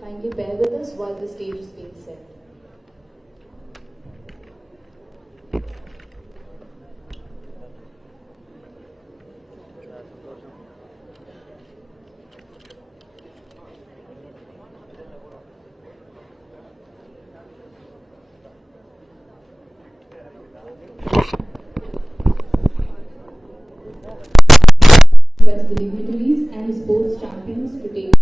Kindly bear with us while the stage is being set. Request the dignitaries and the sports champions to take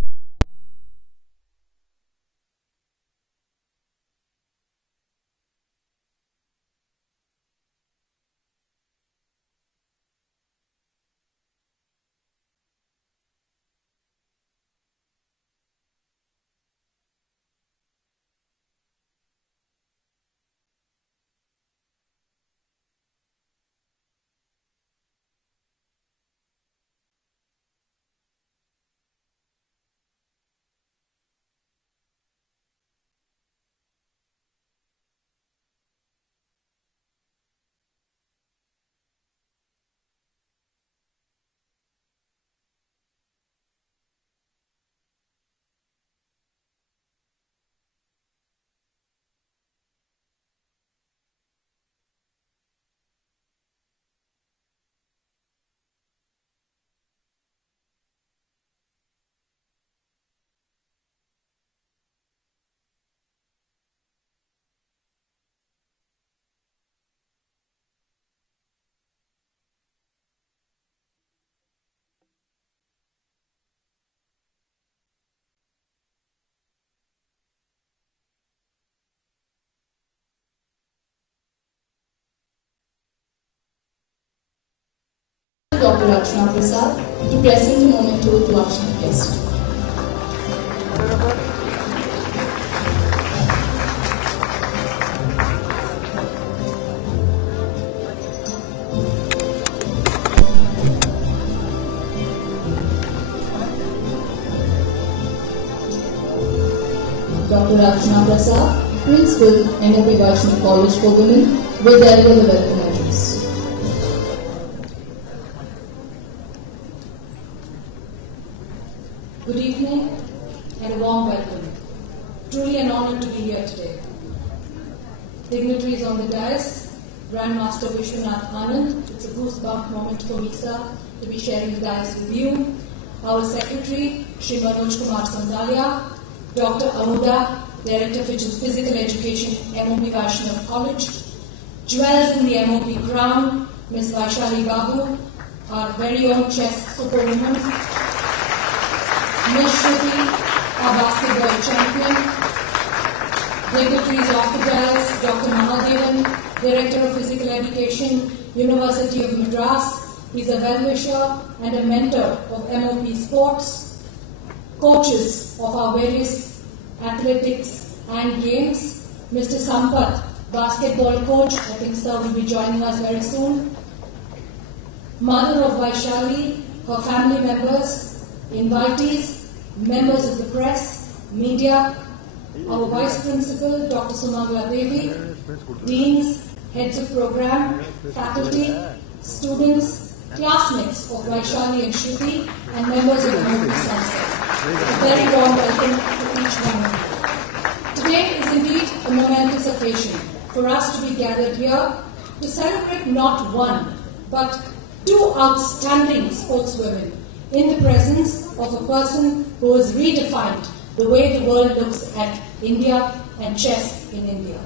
Dr. Rachna Prasad to present a memento to our chief guest. Dr. Rachna Prasad, Principal, NOP Vaishnav College for Women, will deliver the welcome address. Good evening and a warm welcome. Truly an honor to be here today. Dignitaries on the dais, Grandmaster Viswanathan Anand, it's a goosebump moment for me, sir, to be sharing the dais with you. Our Secretary, Shri Manoj Kumar Sandalia, Dr. Amuda, Director of Physical Education, MOP Vaishnav College, jewels in the MOP crown, Ms. Vaishali Babu, our very own chess superwoman, Ms. Shruti, our basketball champion, dignitaries of the dais, Dr. Mahadevan, Director of Physical Education, University of Madras. He's a well-wisher and a mentor of MOP sports, coaches of our various athletics and games. Mr. Sampath, basketball coach, I think sir will be joining us very soon. Mother of Vaishali, her family members, invitees, members of the press, media, our Vice Principal, Dr. Sumagala Devi, deans, heads of program, faculty, students, classmates of Vaishali and Shruti, and members of MOP Sunset. A very warm welcome to each one of you. Today is indeed a momentous occasion for us to be gathered here to celebrate not one, but two outstanding sportswomen in the presence of a person who has redefined the way the world looks at India and chess in India.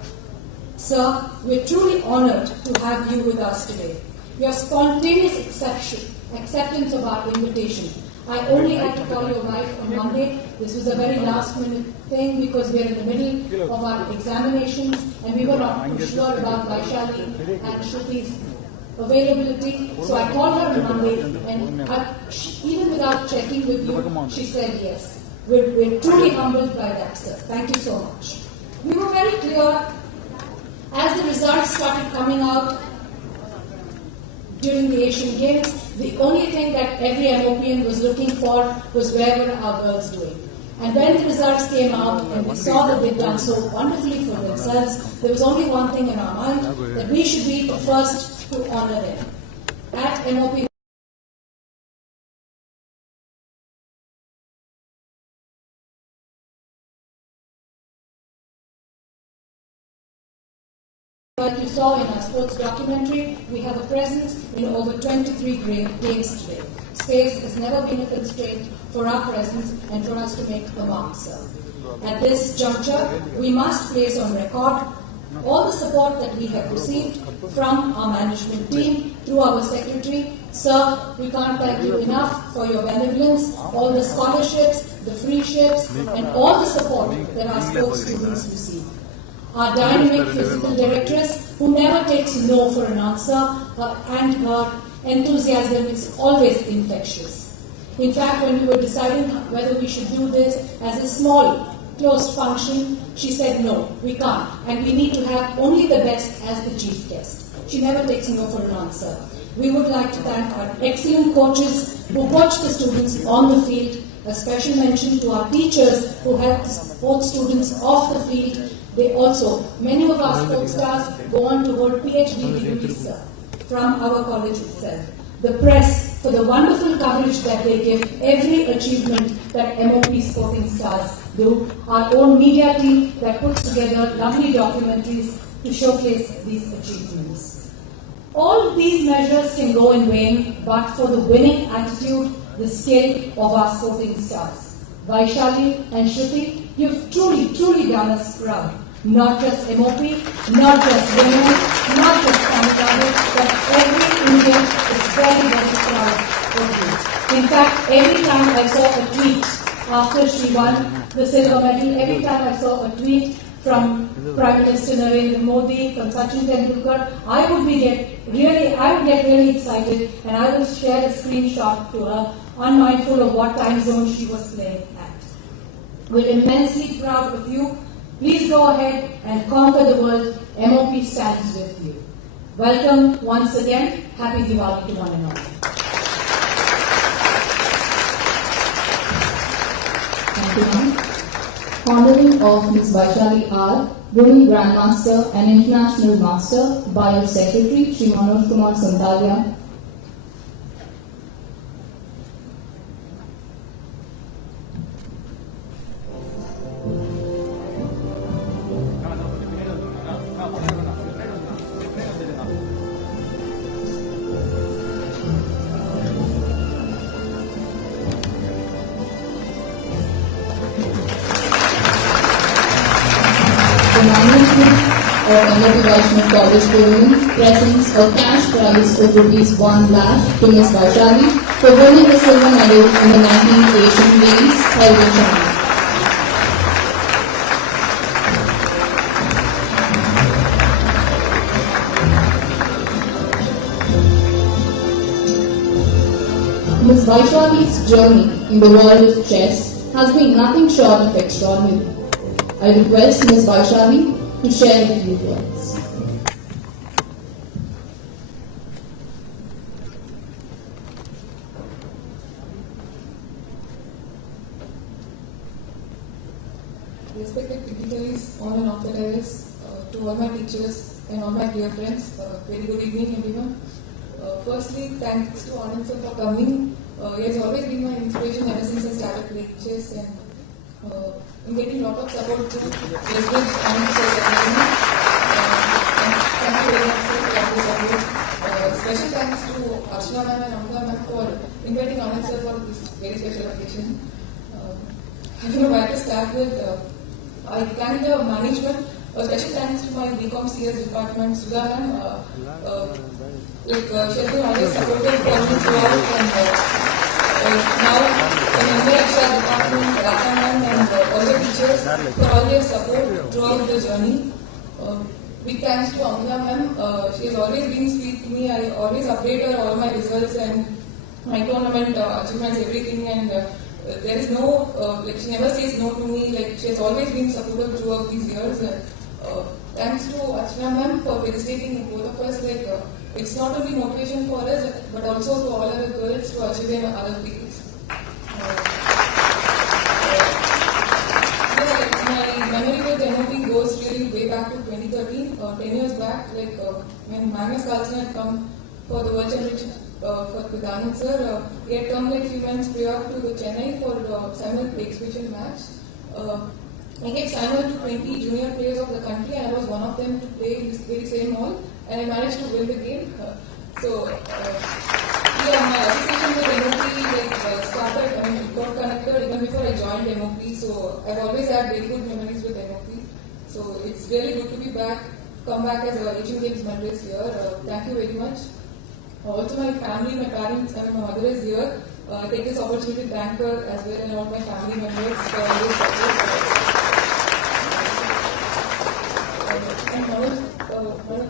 Sir, we're truly honored to have you with us today. Your spontaneous acceptance of our invitation. I only had to call your wife on Monday. This was a very last-minute thing because we're in the middle of our examinations and we were not sure about Vaishali and Shruti's availability. So I called her on Monday and even without checking with you, she said yes. We're truly humbled by that, sir. Thank you so much. We were very clear As the results started coming out during the Asian Games, the only thing that every MOPian was looking for was where were our girls doing. And when the results came out and we saw that they'd done so wonderfully for themselves, there was only one thing in our mind, that we should be the first to honor them. At MOP, like you saw in our sports documentary, we have a presence in over 23 games today. Space has never been a constraint for our presence and for us to make a mark, sir. At this juncture, we must place on record all the support that we have received from our management team through our secretary. Sir, we can't thank you enough for your benevolence, all the scholarships, the free ships, and all the support that our sports students receive. Our dynamic physical directress, who never takes no for an answer, and her enthusiasm is always infectious. In fact, when we were deciding whether we should do this as a small, closed function, she said no, we can't, and we need to have only the best as the chief guest. She never takes no for an answer. We would like to thank our excellent coaches who coach the students on the field. A special mention to our teachers who help the sports students off the field. They also, many of our sports stars go on to hold PhD degrees from our college itself. The press for the wonderful coverage that they give every achievement that MOP sporting stars do. Our own media team that puts together lovely documentaries to showcase these achievements. All of these measures can go in vain, but for the winning attitude, the skill of our sporting stars. Vaishali and Shruti, you've truly done us proud. Not just MOP, not just women, not just Tamil Nadu, but every Indian is very proud of you. In fact, every time I saw a tweet after she won the silver medal, every time I saw a tweet from Prime Minister Narendra Modi, from Sachin Tendulkar, I would get really excited, and I will share a screenshot to her, unmindful of what time zone she was playing at. We're immensely proud of you. Please go ahead and conquer the world. MOP stands with you. Welcome once again. Happy Diwali to one and all. Thank you, ma'am. Honoring of Ms. Vaishali R., Women Grandmaster and International Master by your Secretary, Shri Manoj Kumar Sandalia. The management of MOP Vaishnav College Pavilion presents a cash prize of ₹1 lakh to Ms. Vaishali for winning the silver medal in the 19th Asian Games held in China. Ms. Vaishali's journey in the world of chess has been nothing short of extraordinary. I request Ms. Vaishali to share a few words. Respected dignitaries on and off the terrace, to all my teachers and all my dear friends, very good evening everyone. Firstly, thanks to Anand sir for coming. He has always been my inspiration ever since I started playing chess, and I'm getting a lot of support to residents and thank you very much sir for the support. Special thanks to Archana ma'am and Amna ma'am for inviting Anand sir for this very special occasion. I don't know where to start with. I thank the management. Special thanks to my BCom CS department, Sudha ma'am. She has been always supportive for me throughout, and now in India extra department, Rata ma'am and all the teachers for all their support throughout the journey. Big thanks to Amna ma'am. She has always been sweet to me. I always update her all my results and my tournament achievements, everything, and there is no, she never says no to me. She has always been supportive throughout these years. thanks to Archana ma'am for felicitating both of us. Like it's not only motivation for us, but also to all our girls to achieve their other peaks. My memory with MOP goes really way back to 2013, 10 years back. Like when Magnus Carlsen had come for the World Championship with Anand sir, he had come like few months prior to the Chennai for Simon exhibition match. I gave Simon to 20 junior players of the country, and I was one of them to play in this very same hall, and I managed to win the game. Yeah, my association with MOP started, I mean, it got connected even before I joined MOP, so I've always had very good memories with MOP. So it's really good to be back, come back as a Asian Games medalist here. Thank you very much. Also my family, my parents, and my mother is here. I take this opportunity to thank her as well and all my family members for all this support. And Manoj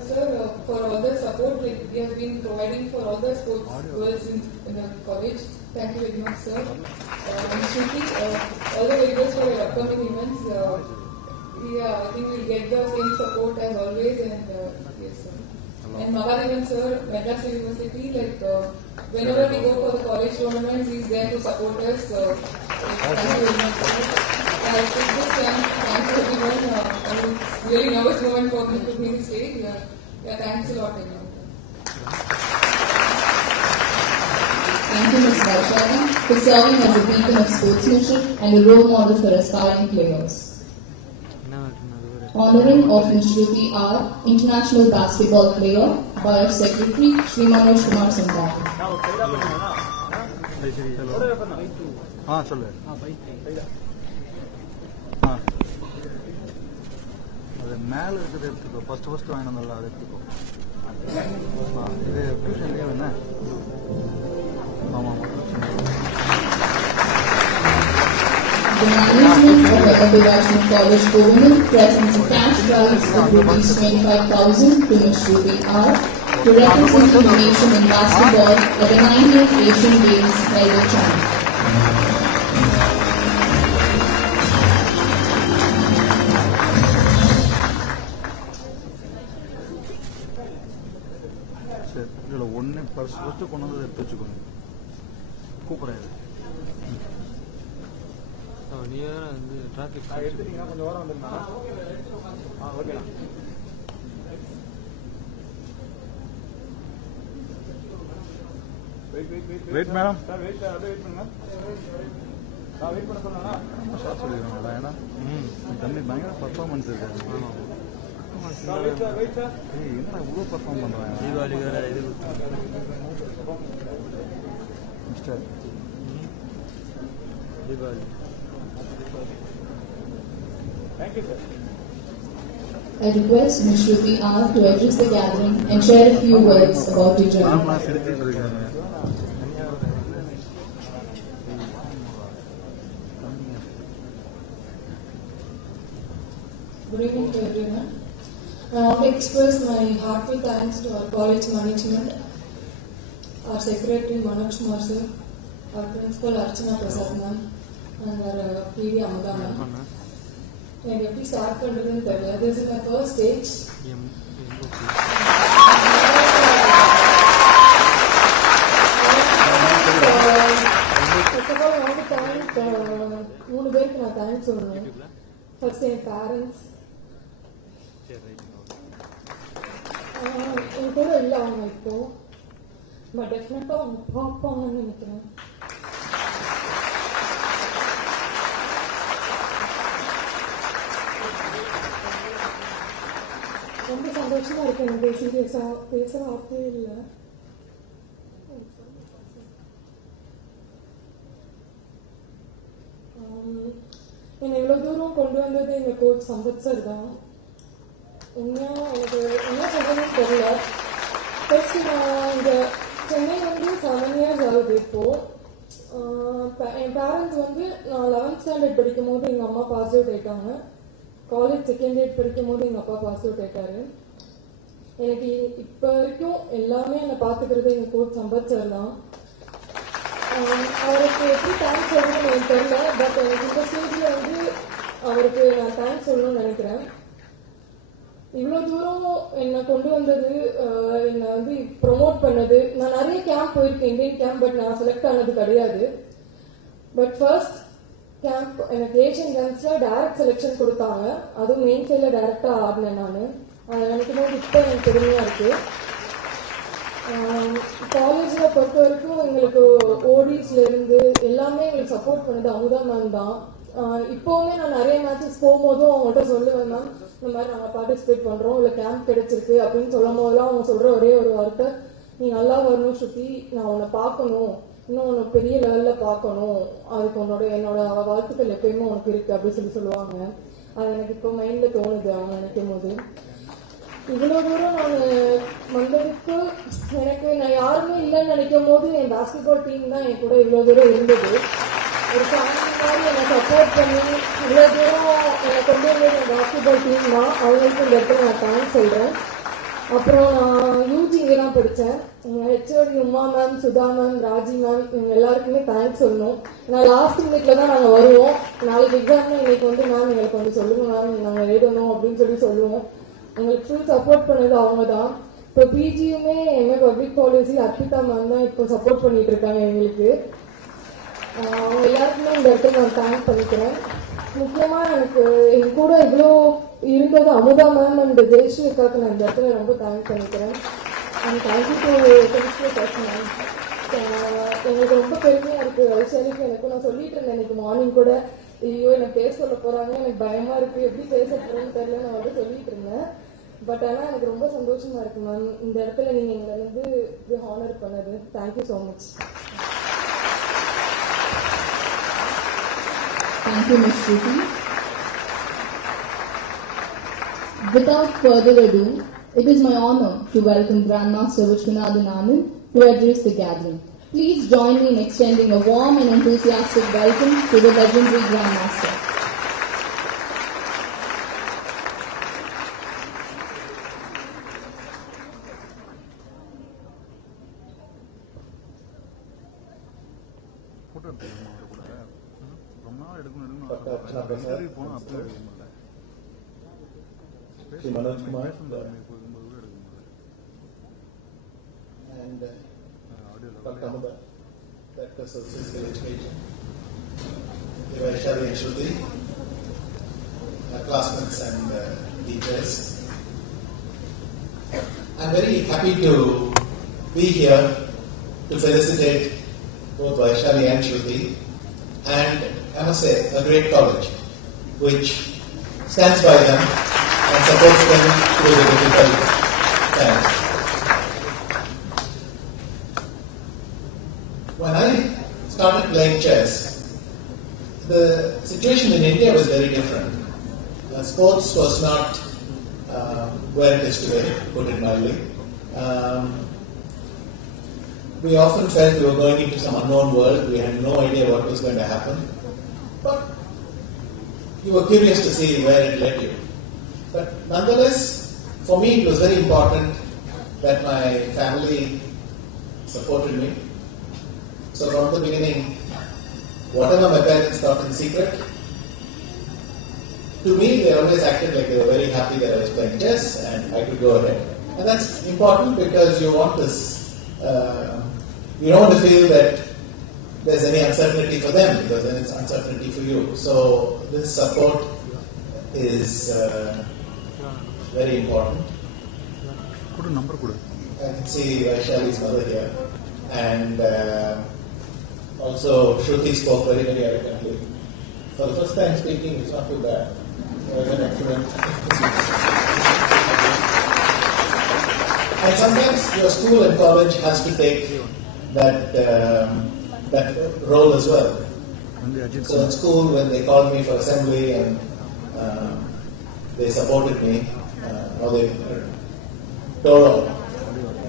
sir, for all the support like we have been providing for all the sports girls in the college. Thank you very much, sir. And Shruti, all the very best for your upcoming events. Yeah, I think we'll get the same support as always, and yes, sir. And Mahadevan sir, Madras University, like whenever we go for the college tournaments, he's there to support us. Thank you very much, sir. I take this chance, thanks to everyone. I mean, it's really nervous moment for me to be on the stage. Yeah, thanks a lot, everyone. Thank you, Ms. Vaishali, for serving as a beacon of sportsmanship and a role model for aspiring players. Honoring of Ms. Shruti R, international basketball player, by our secretary, Shri Manoj Kumar Santhan. மேல இருக்கிறது எடுத்துக்கோ first வாங்கினதில்ல அதை எடுத்துக்கோ இது tuition leave என்ன ஆமாம் The management of the Viswanathan College Government presents a cash prize of ₹25,000 to Ms. Shruti R to represent the nation in basketball at the 90th Asian Games held in China. இதில் ஒன்று first கொண்டு வந்து எடுத்து வச்சுக்கோங்க கூப்பிட்றேன் நீ வேற வந்து டிராஃபிக் எடுத்துட்டீங்கன்னா கொஞ்சம் ஓரம் வந்துருந்தா okay wait madam sir wait அப்படியே வெயிட் பண்ணுங்க நான் வெயிட் பண்ண சொன்னா ஷார்ட் சொல்லிடுறேன் ஏன்னா தம்பி பயங்கர பர்ஃபார்மன்ஸ் இருக்கு என்ன இவ்வளோ பர்ஃபார்ம் பண்ணுறேன் தீபாவளி வேற இது mister Deepavali Thank you, sir. I request Ms. Shruti R to address the gathering and share a few words about the journey. Good evening to everyone. I want to express my heartfelt thanks to our college management, our secretary Manoj Kumar sir, our principal Archana Prasad ma'am, and our PTD Amada ma'am. எனக்கு எப்படி start பண்ணுறதுன்னு தெரியல. This is my first stage. First of all, I want to thank 3 பேருக்கு நான் thanks சொல்லணும். First என் parents, என் கூட இல்லை அவங்க இப்போ, பட் டெஃபினட்டாக அவங்க பார்ப்பாங்கன்னு நினைக்கிறேன். ரொம்ப சந்தோஷமா இருக்கு. எனக்கு சீரியஸா பேச வார்த்தையே இல்லை. என்னை இவ்வளோ தூரம் கொண்டு வந்தது எங்கள் கோச் சம்பத் சார் தான். உண்மையா எனக்கு என்ன சொல்றதுன்னு தெரியல. ஃபர்ஸ்ட் நான் இங்கே சென்னை வந்து 7 years ஆகுது இப்போ. என் பேரண்ட்ஸ் வந்து நான் 11th standard படிக்கும் போது எங்கள் அம்மா பாஸ் அவுட் ஆயிட்டாங்க. காலேஜ் 2nd year படிக்கும் போது எங்கள் அப்பா பாஸ் அவுட் ஆயிட்டாரு. எனக்கு இப்போ வரைக்கும் எல்லாமே என்னை பார்த்துக்கிறது எங்கள் கோச் சம்பத் சார் தான். அவருக்கு எப்படி தேங்க்ஸ் சொல்லணும்னு எனக்கு தெரியல, பட் எனக்கு இந்த ஸ்டேஜில் வந்து அவருக்கு நான் தேங்க்ஸ் சொல்லணும்னு நினைக்கிறேன். இவ்வளோ தூரம் என்னை கொண்டு வந்தது, என்னை வந்து ப்ரொமோட் பண்ணது. நான் நிறைய கேம்ப் போயிருக்கேன், இந்தியன் கேம்ப், பட் நான் செலக்ட் ஆனது கிடையாது. பட் ஃபர்ஸ்ட் கேம்ப் எனக்கு ஏஷியன் கேம்ஸ்ல டைரக்ட் செலெக்ஷன் கொடுத்தாங்க. அதுவும் மெயின் சைட்ல டைரக்டா ஆடினேன் நான். அதை நினைக்கும் போது இப்போ எனக்கு பெருமையா இருக்கு. காலேஜ்ல பொறுத்த வரைக்கும் எங்களுக்கு ஓடிஸ்ல இருந்து எல்லாமே எங்களுக்கு சப்போர்ட் பண்ணது அமுதா மேம் தான். இப்போவுமே நான் நிறைய மேட்சஸ் போகும்போதும் அவங்கள்ட்ட சொல்லுவேன், மேம் இந்த மாதிரி நாங்கள் பார்ட்டிசிபேட் பண்றோம், இல்லை கேம்ப் கிடைச்சிருக்கு அப்படின்னு சொல்லும் போதெல்லாம் அவங்க சொல்ற ஒரே ஒரு வார்த்தை, நீ நல்லா வரணும் ஸ்ருதி, நான் உன்னை பார்க்கணும், இன்னும் உனக்கு பெரிய லெவல்ல பார்க்கணும், அதுக்கு என்னோட வாழ்த்துக்கள் எப்பயுமே உனக்கு இருக்கு அப்படின்னு சொல்லுவாங்க. அது எனக்கு இப்போ மைண்ட்ல தோணுது அவங்க நினைக்கும் போது. இவ்வளவு தூரம் நான் வந்ததுக்கு எனக்கு நான் யாருமே இல்லைன்னு நினைக்கும் போது என் பாஸ்கெட் பால் டீம் தான் என் கூட இவ்வளவு தூரம் இருந்தது. ஒரு ஃபேமிலி மாதிரி என்னை சப்போர்ட் பண்ணி இவ்வளவு தூரம் என்னை கொண்டு வந்தது என் பாஸ்கெட் பால் டீம் தான். அவங்களுக்கு இந்த இடத்துல நான் தேங்க்ஸ் சொல்றேன். அப்புறம் நான் யூஜி இங்கே தான் படித்தேன். HOD Uma ma'am, Sudha ma'am, Raji ma'am, இவங்க எல்லாருக்குமே தேங்க்ஸ் சொல்லணும். நான் லாஸ்ட் மினிட்ல தான் நாங்கள் வருவோம். நாளைக்கு எக்ஸாம்னா இன்னைக்கு வந்து மேம் எங்களுக்கு கொஞ்சம் சொல்லுங்க மேம், நாங்கள் எழுதணும் அப்படின்னு சொல்லுவோம். எங்களுக்கு ஃபுல் சப்போர்ட் பண்ணது அவங்க தான். இப்போ பிஜியுமே MA public policy Arpita ma'am தான் இப்போ சப்போர்ட் பண்ணிட்டு இருக்காங்க எங்களுக்கு. அவங்க எல்லாருக்குமே இந்த இடத்துல நான் தேங்க் பண்ணிக்கிறேன். முக்கியமா எனக்கு என் கூட இவ்வளோ இருந்தது அமுதா மேம் அண்ட் ஜெயஸ்ரீக்காக்கு நான் இந்த இடத்துல ரொம்ப தேங்க் பண்ணிக்கிறேன். And thank you to ma'am. எனக்கு ரொம்ப பெருமையா இருக்கு. வைஷாலிக்கு எனக்கும் நான் சொல்லிட்டு இருந்தேன் இன்னைக்கு மார்னிங் கூட, ஐயோ எனக்கு பேச சொல்ல போறாங்க, எனக்கு பயமா இருக்கு, எப்படி பேச போறேன்னு தெரியல, நான் வந்து சொல்லிட்டு இருந்தேன். பட் ஆனால் எனக்கு ரொம்ப சந்தோஷமா இருக்கு மேம், இந்த இடத்துல நீங்க எங்களை வந்து ஹானர் பண்ணது. Thank you so much. Thank you, Ms. Shruti. Without further ado, it is my honor to welcome Grandmaster Viswanathan Anand to address the gathering. Please join me in extending a warm and enthusiastic welcome to the legendary Grandmaster. And Dr. Amanda, Directors of Physical Education, Vaishali and Shruti, classmates and teachers. I'm very happy to be here to felicitate both Vaishali and Shruti, and I must say a great college which stands by them and supports them through the difficult times. When I started playing chess, the situation in India was very different. Sports was not where it is today, put it mildly. We often felt we were going into some unknown world. We had no idea what was going to happen. But you were curious to see where it led you. But nonetheless, for me it was very important that my family supported me. So from the beginning, whatever my parents thought in secret, to me they always acted like they were very happy that I was playing chess and I could go ahead. And that's important because you want this, you don't want to feel that there's any uncertainty for them, because then it's uncertainty for you. So this support is very important. I can see Vaishali's mother here, and also Shruti spoke very, very eloquently. For the first time speaking, it's not too bad. It was an excellent. And sometimes your school and college has to take that role as well. So in school, when they called me for assembly and they supported me, or they told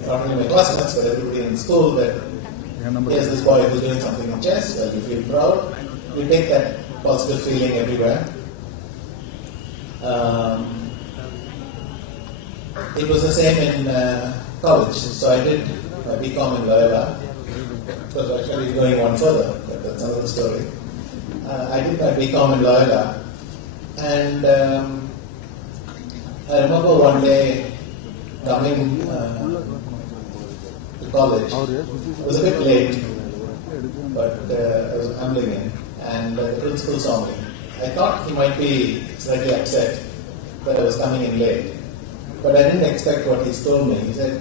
not only my classmates but everybody in school that here's this boy who's doing something in chess, well, you feel proud, you take that positive feeling everywhere. It was the same in college, so I did my BCom in Loyola. Because actually going one further, but that's another story. I did my BCom in Loyola, and I remember one day coming to college. It was a bit late, but I was ambling in, and the principal saw me. I thought he might be slightly upset that I was coming in late, but I didn't expect what he told me. He said,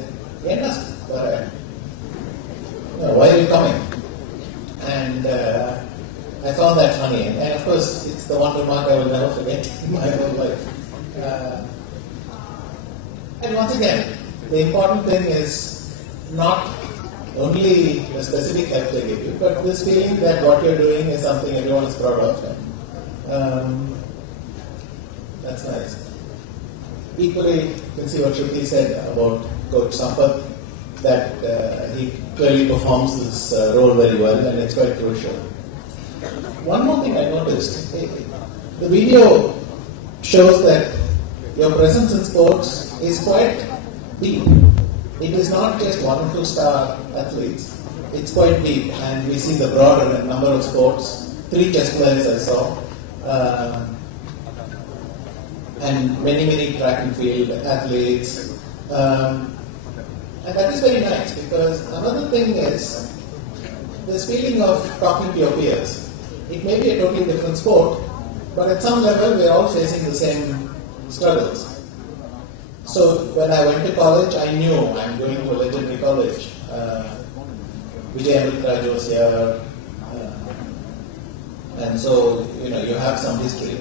why are you coming? And I found that funny, and of course it's the one remark I will never forget in my whole life. And once again, the important thing is not only the specific help they give you, but this feeling that what you're doing is something everyone is proud of. That's nice. Equally, you can see what Shruti said about Coach Sampath, that he clearly performs this role very well, and it's quite crucial. One more thing I noticed, the video shows that your presence in sports is quite deep. It is not just 1 or 2 star athletes. It's quite deep, and we see the broader number of sports. 3 chess players I saw, and many track and field athletes. And that is very nice, because another thing is this feeling of talking to your peers. It may be a totally different sport, but at some level we are all facing the same struggles. So when I went to college, I knew I'm going to a legendary college. Vijay Amritraj was here, and so you have some history.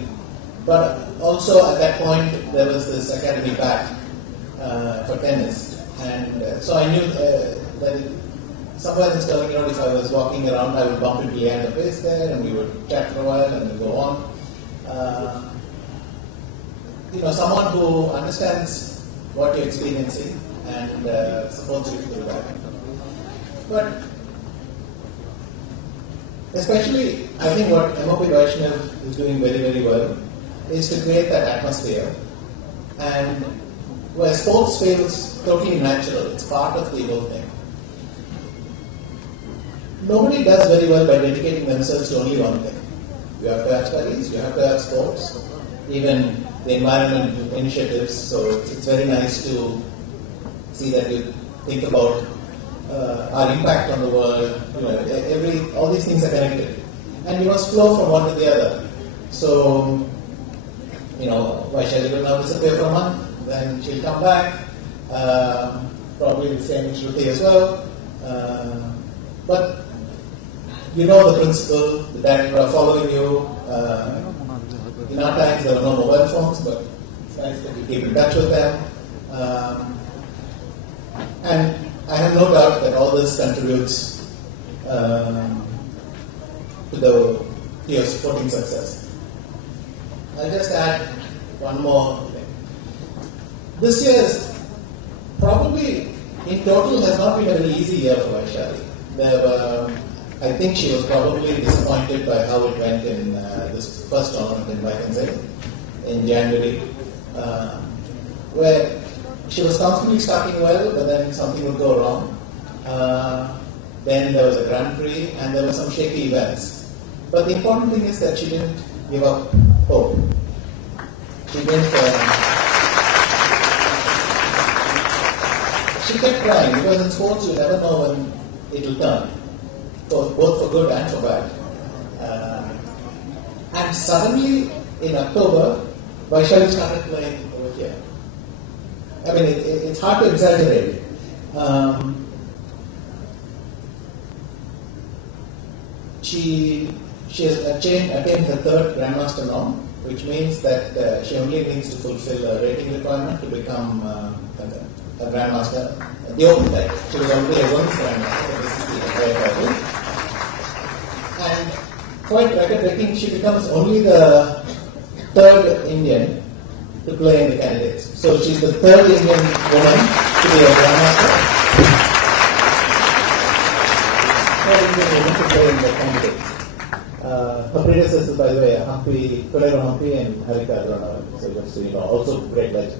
But also at that point there was this academy bat for tennis, and so I knew that somewhere in Sterling Road, if I was walking around, I would bump into Leander Pace there, and we would chat for a while and then go on. Someone who understands what you're experiencing and supports you through that. But especially, I think what MOP Vaishnav is doing very well is to create that atmosphere, and where sports feels totally natural. It's part of the whole thing. Nobody does very well by dedicating themselves to only one thing. You have to have studies, you have to have sports, even the environment initiatives. So it's very nice to see that you think about our impact on the world. All these things are connected, and you must flow from one to the other. So, Vaishali will now disappear for a month, then she'll come back. Probably the same Shruti as well. But the principal, the director are following you. In our times there were no mobile phones, but it's nice that you keep in touch with them. And I have no doubt that all this contributes to your sporting success. I'll just add one more thing. This year is probably, in total, has not been a very easy year for Vaishali. I think she was probably disappointed by how it went in this first tournament in Vaikanzai in January, where she was constantly starting well, but then something would go wrong. Then there was a Grand Prix, and there were some shaky events. But the important thing is that she didn't give up hope. She didn't. She kept trying, because in sports you never know when it will turn, both for good and for bad. And suddenly, in October, Vaishali started playing over here. I mean, it's hard to exaggerate. She has attained her 3rd Grandmaster norm, which means that she only needs to fulfill a rating requirement to become a Grandmaster. The open title. She was already a women's Grandmaster, but this is the entire title. And quite record-breaking, she becomes only the 3rd Indian to play in the candidates. So she's the 3rd Indian woman to be a Grandmaster. 3rd Indian woman to play in the candidates. Her predecessors, by the way, Kollywood Humpy and Harika Adronawal. So just so you know, also great legends.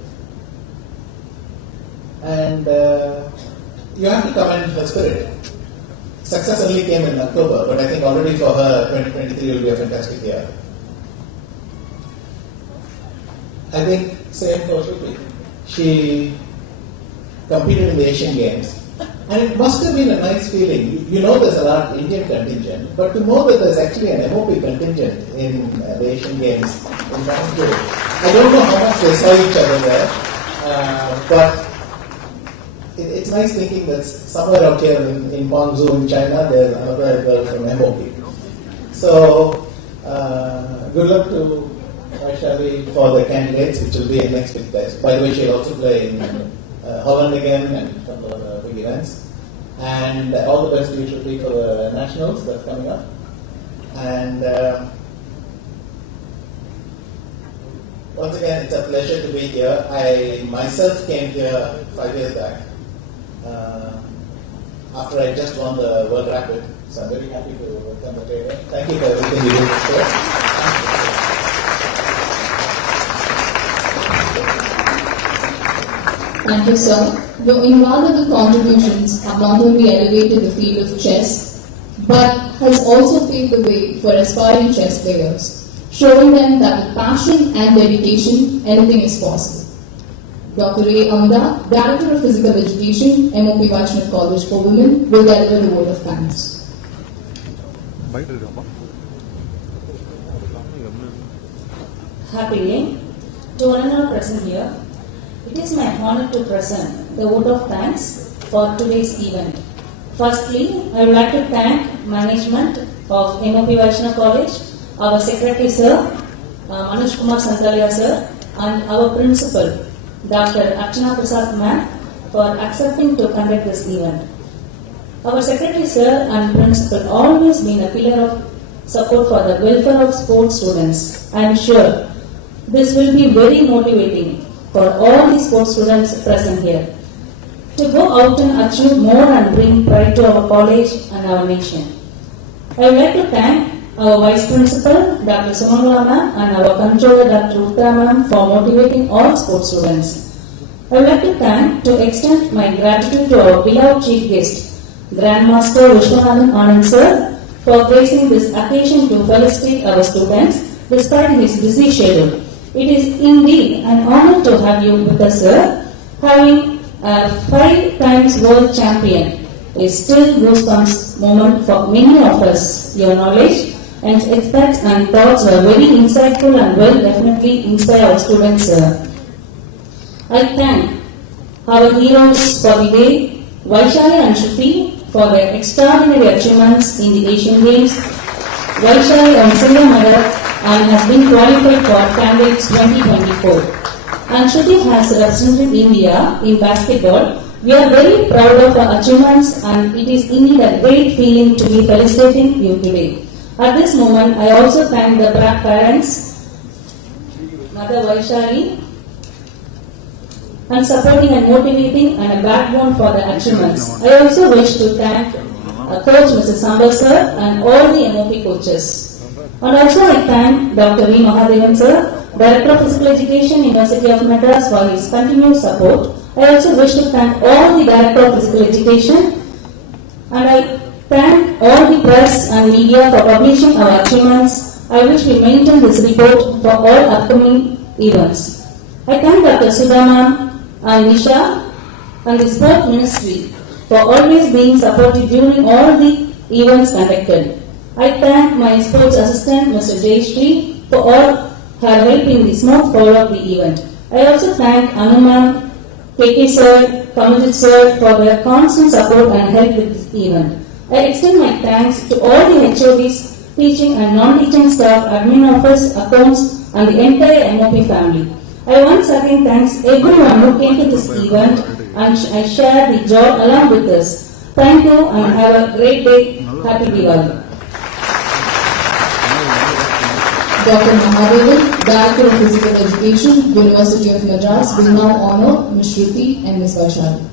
And you have to commend her spirit. Success only came in October, but I think already for her, 2023 will be a fantastic year. I think same for Shruti. She competed in the Asian Games. And it must have been a nice feeling. You know there's a large Indian contingent, but to know that there's actually an MOP contingent in the Asian Games in Bangalore. I don't know how much they saw each other there, but it's nice thinking that somewhere out here in Guangzhou in China, there's another girl from MOP. So, good luck to Vaishali for the candidates, which will be in next week test. By the way, she'll also play in Holland again and a couple of big events. And all the best to you, Shruti, for the nationals that's coming up. And once again, it's a pleasure to be here. I myself came here 5 years back after I just won the World Rapid. So I'm very happy to come to Taylor. Thank you for everything you do for us. Thank you, sir. Your invaluable contributions have not only elevated the field of chess, but has also paved the way for aspiring chess players, showing them that with passion and dedication, anything is possible. Dr. A. Amda, Director of Physical Education, MOP Viswanathan College for Women, will deliver the word of thanks. Happy day to one and all present here. It is my honor to present the vote of thanks for today's event. Firstly, I would like to thank management of MOP Viswanathan College, our Secretary Sir, Manush Kumar Santalia Sir, and our Principal, Dr. Archana Prasad Ma'am, for accepting to conduct this event. Our Secretary Sir and Principal always been a pillar of support for the welfare of sports students. I am sure this will be very motivating for all the sports students present here to go out and achieve more and bring pride to our college and our nation. I would like to thank our Vice Principal, Dr. Sumangala Ma'am, and our Controller, Dr. Uttara Ma'am, for motivating all sports students. I would like to extend my gratitude to our beloved Chief Guest, Grandmaster Viswanathan Anand Sir, for gracing this occasion to felicitate our students despite his busy schedule. It is indeed an honor to have you with us, sir. Having a 5 times world champion is still goosebumps moment for many of us. Your knowledge and experts and thoughts were very insightful and will definitely inspire our students, sir. I thank our heroes for the day, Vaishali and Shruti, for their extraordinary achievements in the Asian Games. Vaishali and single mother and has been qualified for candidates 2024. And Shruti has represented India in basketball. We are very proud of her achievements and it is indeed a great feeling to be felicitating you today. At this moment, I also thank the parents, Mother Vaishali, and supporting and motivating and a backbone for the achievements. I also wish to thank Coach Mrs. Sambal Sir and all the MOP coaches. And also I thank Dr. V. Mahadevan Sir, Director of Physical Education, University of Madras, for his continued support. I also wish to thank all the Director of Physical Education and I thank all the press and media for publishing our achievements. I wish we maintain this report for all upcoming events. I thank Dr. Sudha Ma'am and Nisha and the Sport Ministry for always being supportive during all the events conducted. I thank my sports assistant, Mr. Jayashree, for all her help in the smooth follow of the event. I also thank Anuman, KK Sir, Kamalji Sir for their constant support and help with this event. I extend my thanks to all the HODs, teaching and non-teaching staff, admin office, accounts, and the entire MOP family. I once again thanks everyone who came to this event and I share the joy along with us. Thank you and have a great day. Happy Diwali. Dr. Mahadevan, Director of Physical Education, University of Madras, will now honor Ms. Shruti and Ms. Vaishali.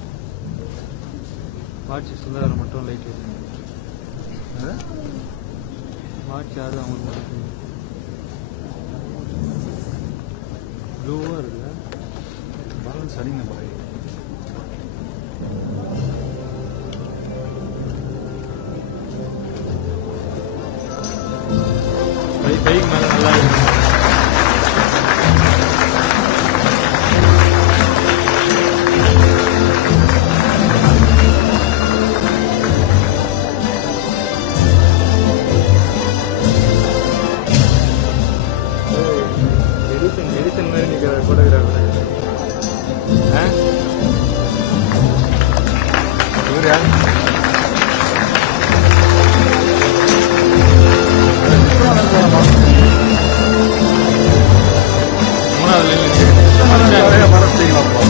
சரியா மூணாவது மரத்தீங்களாப்பா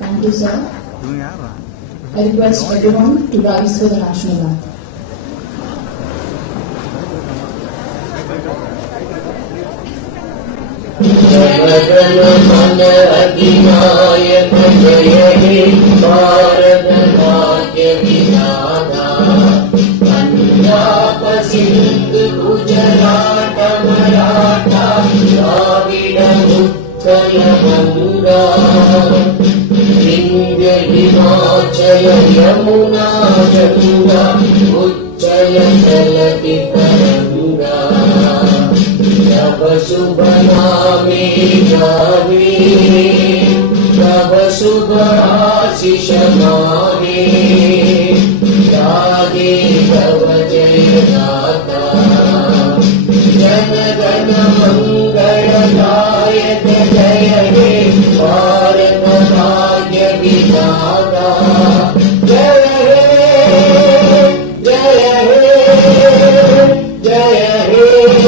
Thank you, sir. இவங்க யாரா I request everyone to rise for the national anthem. मन अधिनायक जय हे भारत भाग्य विधाता पंजाब सिंध गुजरात मराठा द्राविड उत्कल गंगा विंध्य हिमाचल यमुना गंगा उच्चल जलधि तरंगा तब शुभ नामे जागे तब शुभ आशीष माने गागे तब जय गाथा जन गण मंगलदायक जय हे भारत भाग्य विधाता जय हे जय हे जय हे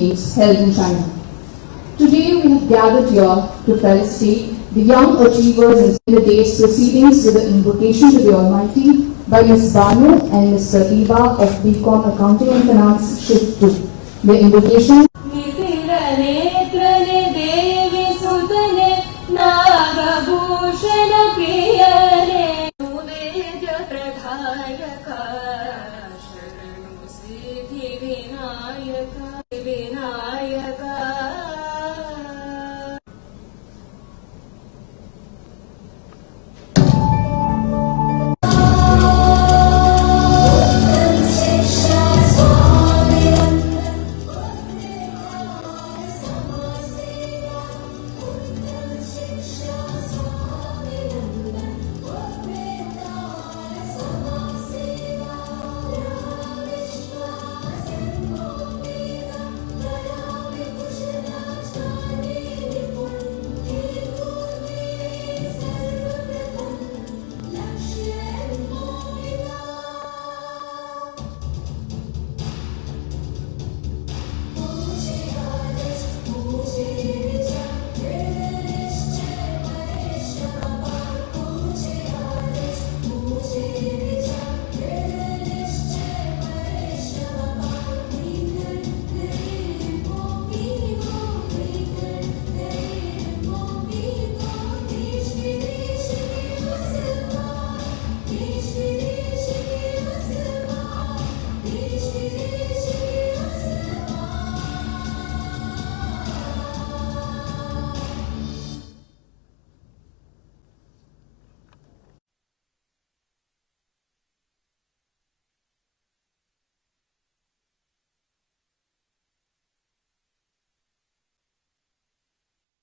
Held in China. Today we have gathered here to felicitate the young achievers in the day's proceedings with the invocation to the Almighty by Ms. Banu and Ms. Pratibha of BCom Accounting and Finance Shift 2. The invocation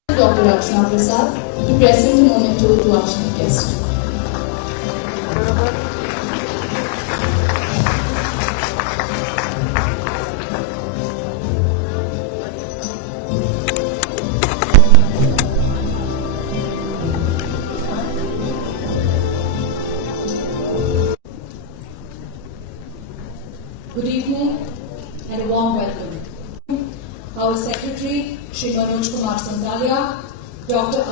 Dr. Rachna Prasad to present a memento to our chief guest. Good evening and a warm welcome. Our Secretary, Shri Manoj Kumar Sandalia, Dr.